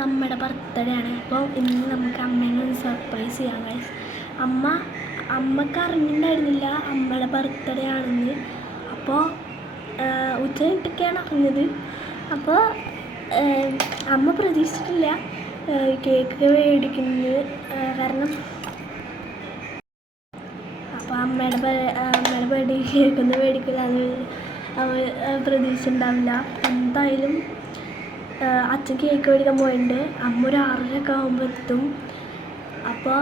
നമ്മുടെ ബർത്ത്ഡേ ആണ്. അപ്പോൾ ഇന്ന് നമുക്ക് അമ്മേനെ ഒന്ന് സർപ്രൈസ് ചെയ്യാം ഗൈസ്. അമ്മക്ക് അറിഞ്ഞിട്ടുണ്ടായിരുന്നില്ല അമ്മയുടെ ബർത്ത്ഡേ ആണെന്ന്. അപ്പോൾ ഉച്ചയിട്ടൊക്കെയാണ് അറിഞ്ഞത്. അപ്പോൾ അമ്മ പ്രതീക്ഷിച്ചിട്ടില്ല കേക്ക് മേടിക്കുന്നത്. കാരണം അപ്പോൾ അമ്മയുടെ ബർത്ത്ഡേ കേക്കൊന്നും മേടിക്കില്ലാന്ന് പ്രതീക്ഷിച്ചിട്ടുണ്ടാവില്ല. എന്തായാലും അച്ഛൻ കേക്ക് മേടിക്കാൻ പോയിട്ടുണ്ട്. അമ്മ ഒരു 6:30 ആകുമ്പോൾ എത്തും. അപ്പോൾ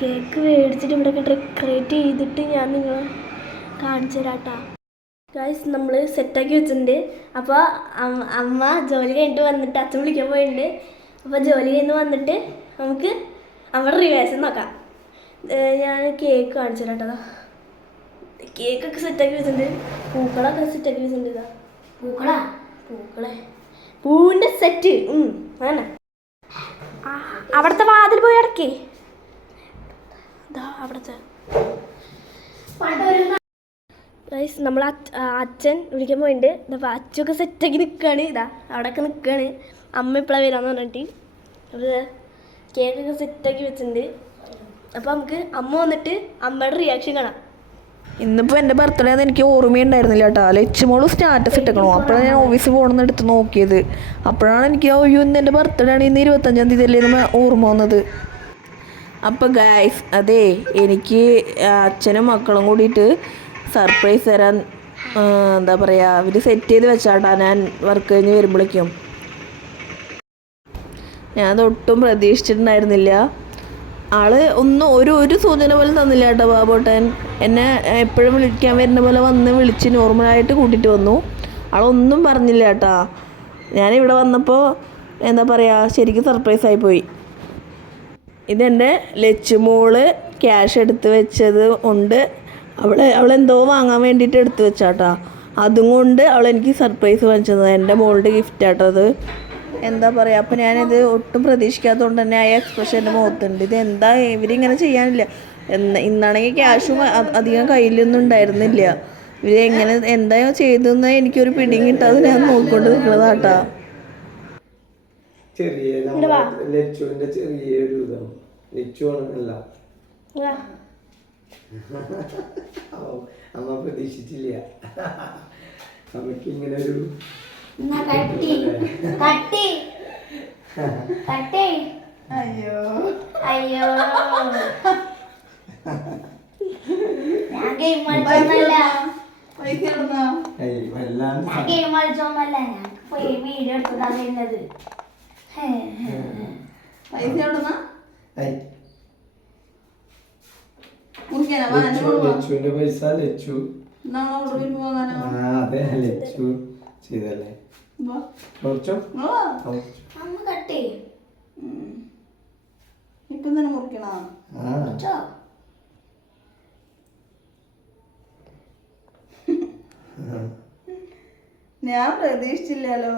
കേക്ക് മേടിച്ചിട്ട് ഇവിടെയൊക്കെ ഡെക്കറേറ്റ് ചെയ്തിട്ട് ഞാൻ നിങ്ങളെ കാണിച്ചു തരാം കേട്ടോ. ഗൈസ് നമ്മൾ സെറ്റാക്കി വെച്ചിട്ടുണ്ട്. അപ്പോൾ അമ്മ ജോലി കഴിഞ്ഞിട്ട് വന്നിട്ട് അച്ഛൻ വിളിക്കാൻ പോയിട്ടുണ്ട്. അപ്പോൾ ജോലി കഴിഞ്ഞ് വന്നിട്ട് നമുക്ക് നമ്മുടെ റിവേഴ്സ് നോക്കാം. ഞാൻ കേക്ക് കാണിച്ചു തരാം കേട്ടോ. കേക്കൊക്കെ സെറ്റാക്കി വെച്ചിട്ടുണ്ട്. പൂക്കളൊക്കെ സെറ്റാക്കി വെച്ചിട്ടുണ്ട്. ഇതാ പൂവിൻ്റെ സെറ്റ് അങ്ങനെ. അവിടുത്തെ വാതിൽ പോയി അടക്കി. ഇതാ അവിടുത്തെ ഗൈസ് നമ്മൾ അച്ഛൻ വിളിക്കാൻ പോയിട്ടുണ്ട്. അപ്പോൾ അച്ഛനൊക്കെ സെറ്റാക്കി നിൽക്കുകയാണ്. ഇതാ അവിടെയൊക്കെ നിൽക്കുകയാണ്. അമ്മ ഇപ്പോഴാണ് വരാമെന്ന് പറഞ്ഞിട്ട്. അപ്പോൾ കേക്കൊക്കെ സെറ്റാക്കി വെച്ചിട്ടുണ്ട്. അപ്പോൾ നമുക്ക് അമ്മ വന്നിട്ട് അമ്മയുടെ റിയാക്ഷൻ കാണാം. ഇന്നിപ്പോൾ എൻ്റെ ബർത്ത്ഡേ എന്ന് എനിക്ക് ഓർമ്മയുണ്ടായിരുന്നില്ല കേട്ടോ. ലച്ചുമോള് സ്റ്റാറ്റസ് ഇട്ടേക്കണു. അപ്പോഴാണ് ഞാൻ ഓഫീസിൽ പോകണമെന്ന് എടുത്ത് നോക്കിയത്. അപ്പോഴാണ് എനിക്ക് ഇന്ന് എൻ്റെ ബർത്ത്ഡേ ആണ്, ഇന്ന് 25-ാം തീയതി അല്ലേ ഓർമ്മ വന്നത്. അപ്പോൾ ഗൈസ് അതെ, എനിക്ക് അച്ഛനും മക്കളും കൂടിയിട്ട് സർപ്രൈസ് തരാൻ എന്താ പറയുക, അവർ സെറ്റ് ചെയ്ത് വെച്ചാട്ടാ ഞാൻ വർക്ക് കഴിഞ്ഞ് വരുമ്പോഴേക്കും. ഞാനതൊട്ടും പ്രതീക്ഷിച്ചിട്ടുണ്ടായിരുന്നില്ല. ആള് ഒരു സൂചന പോലും തന്നില്ല കേട്ടോ ബാബോട്ടൻ. എന്നെ എപ്പോഴും വിളിക്കാൻ വരുന്ന പോലെ വന്ന് വിളിച്ച് നോർമലായിട്ട് കൂട്ടിയിട്ട് വന്നു. ആളൊന്നും പറഞ്ഞില്ല കേട്ടോ. ഞാനിവിടെ വന്നപ്പോൾ എന്താ പറയുക, ശരിക്കും സർപ്രൈസായിപ്പോയി. ഇതെൻ്റെ ലച്ചുമോള് ക്യാഷ് എടുത്ത് വെച്ചത് കൊണ്ട് അവളെന്തോ വാങ്ങാൻ വേണ്ടിയിട്ട് എടുത്ത് വെച്ചാട്ടാ. അതും കൊണ്ട് അവളെനിക്ക് സർപ്രൈസ് വാങ്ങിച്ചത്. എൻ്റെ മോളുടെ ഗിഫ്റ്റാട്ടത്. എന്താ പറയുക, അപ്പോൾ ഞാനിത് ഒട്ടും പ്രതീക്ഷിക്കാത്തതുകൊണ്ട് തന്നെ ആ എക്സ്പ്രഷൻ എൻ്റെ മുഖത്തുണ്ട്. ഇത് എന്താ ഇവരിങ്ങനെ ചെയ്യാനില്ല. ഇന്നാണെങ്കിൽ ക്യാഷും അധികം കയ്യിലൊന്നും ഉണ്ടായിരുന്നില്ല. ഇവരെങ്ങനെ എന്താ ചെയ്തെന്ന് എനിക്കൊരു പിടിയും കിട്ടാതെ ഞാൻ നോക്കിക്കൊണ്ട് നിൽക്കുന്നതാട്ടാ. അമ്മ പ്രതീക്ഷിച്ചില്ല അമ്മക്ക് ഇങ്ങനെ ഒരു അയ്യോ ഞാൻ ഗെയിം കളിച്ചോന്നല്ല, ഞാൻ പോയി വീഡിയോ എടുത്തതാ വരുന്നത്. ലച്ചുവിന്റെ പൈസ ലച്ചു അതെ ലച്ചു ചെയ്തല്ലേ. ഇപ്പം തന്നെ മുറിക്കണോ? ഞാൻ പ്രതീക്ഷിച്ചില്ലല്ലോ.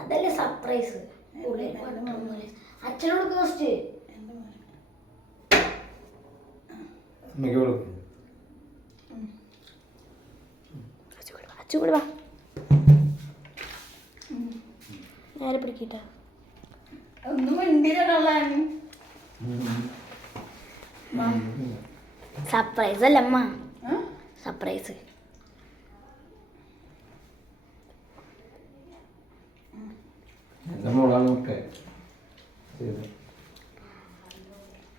അതല്ലേ സർപ്രൈസ്. അച്ഛനോട് ഫസ്റ്റ് അച്ഛൻ കൂടെ വാ, നേരെ പിടിക്കട്ടെ. ഒന്നും മിണ്ടിയില്ല. സർപ്രൈസ് അല്ല അമ്മ, സർപ്രൈസ്.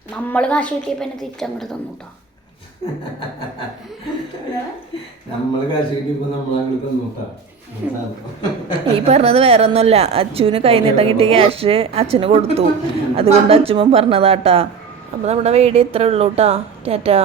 നമ്മള് കാശ് കിട്ടിയപ്പോ എന്നെ തിരിച്ചങ്ങോട്ട് തന്നൂട്ടോ. നമ്മള് കാശ് കിട്ടിയപ്പോ നമ്മളങ്ങോട്ട് തന്നൂട്ടാ. ഈ പറഞ്ഞത് വേറെ ഒന്നുമല്ല, അച്ഛന് കൈ നീട്ടം കിട്ടിയ ക്യാഷ് അച്ഛന് കൊടുത്തു. അതുകൊണ്ട് അച്ഛൻ പറഞ്ഞതാട്ടാ. അപ്പോൾ നമ്മുടെ വീഡിയോ ഇത്രേ ഉള്ളൂ കേട്ടോ. ടാറ്റാ.